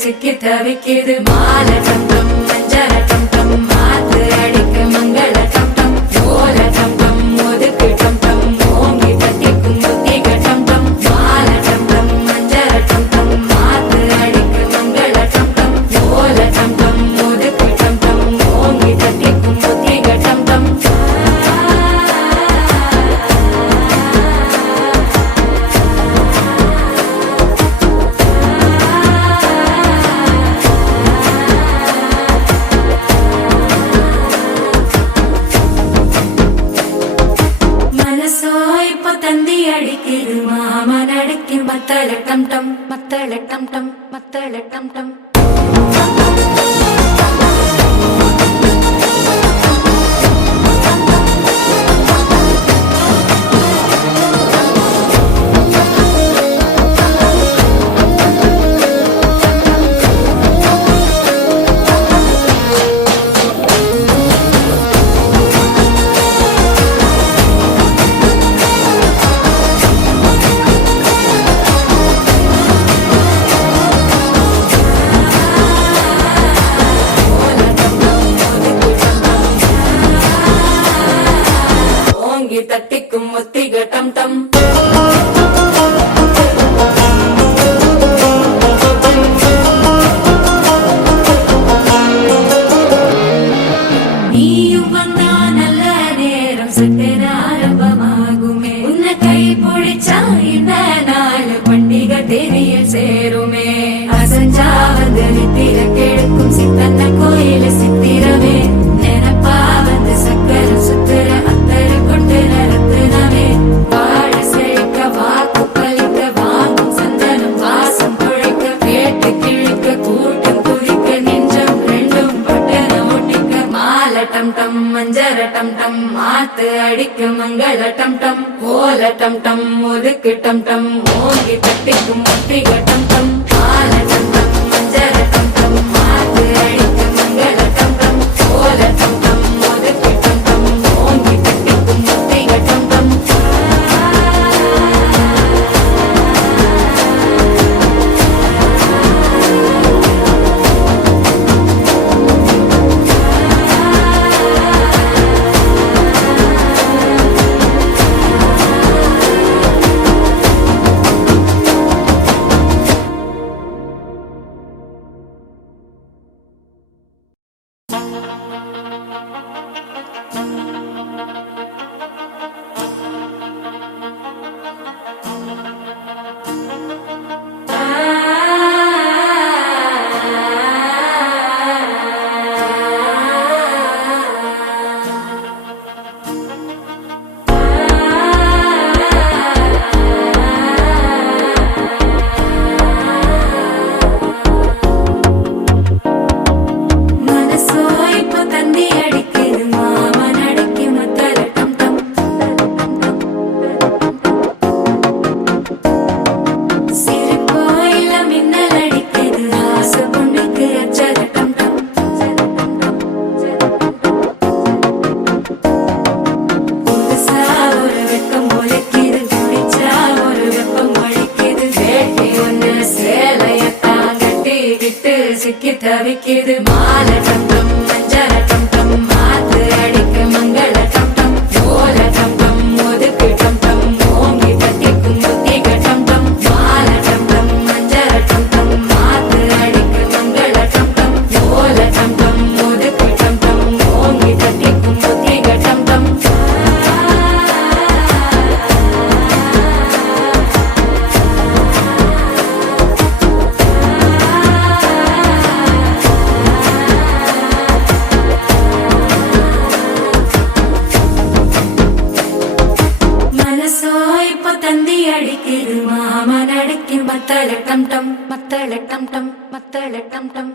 சிக்கி தவிக்கிது மாலை டம்டம் மஞ்சள டம்டம் மாத்து அடிக்க மங்கள டம்டம் ஓல டம்டம் ஒதுக்கு டம்டம் ஓங்கி தட்டிக்கும் புத்திக டம்டம் மாலை டம்டம் மஞ்சள டம்டம் மாத்து அடிக்க மங்கள டம்டம் ஓல டம்டம் ஒதுக்கு டம்டம் ஓங்கி தட்டிக்கும் புத்திக டம்டம் அடிக்குது மாமன் அடிக்கு மத்தள டம் டம் மத்தள டம் டம் மத்தள டம் டம் தட்டிக்கும் முத்திக டம் டம் நீயும் வந்தா நல்ல நேரம் சட்டென ஆரம்பமாகுமே உன்னை கை பிடிச்சா இந்த நாள் பண்டிகை தேதியில் சேருமே அசஞ்சா வந்து நித்திர கெடுக்கும் சித்தன்ன கோயில சித்திரமே நினைப்பா வந்து சக்கர சுத்திர அத்தர கொண்டு நடத்துனவே வாழ செழிக்க வாக்கு பலிக்க வாங்கும் சந்தனம் வாசம் குழைக்க கேட்டு கிழிக்க கூட்டம் குதிக்க நெஞ்சம் ரெண்டும் பட்டன ஒட்டிக்க மாலை டம் டம் மஞ்சர டம் டம் மாத்து அடிக்க மங்கள டம் டம் ஓல டம் டம் ஒதுக்கு டம் டம் ஓங்கி தட்டிக்கும் முத்திக டம் டம் மாலை டம் டம் மஞ்சர டம் டம் மாத்து அடிக்க மங்கள டம் டம் ஓல டம் டம் ஒதுக்கு டம் டம் ஓங்கி தட்டிக்கும் முத்திக டம் டம் சிக்கி தவிக்கிது மாலை டம் டம் மஞ்சள டம் டம் மாத்து அடிக்க மங்கள டம் டம் ஓல டம் டம் ஒதுக்கு டம் டம் ஓங்கி தட்டிக்கும் புத்திக டம் டம் மாலை டம் டம் மஞ்சள டம் டம் மாத்து அடிக்க மங்கள டம் டம் ஓல டம் டம் இப்போ தந்தி அடிக்குது மாமன் அடிக்கு மத்தள டம் டம் மத்தள டம் டம் மத்தள டம் டம்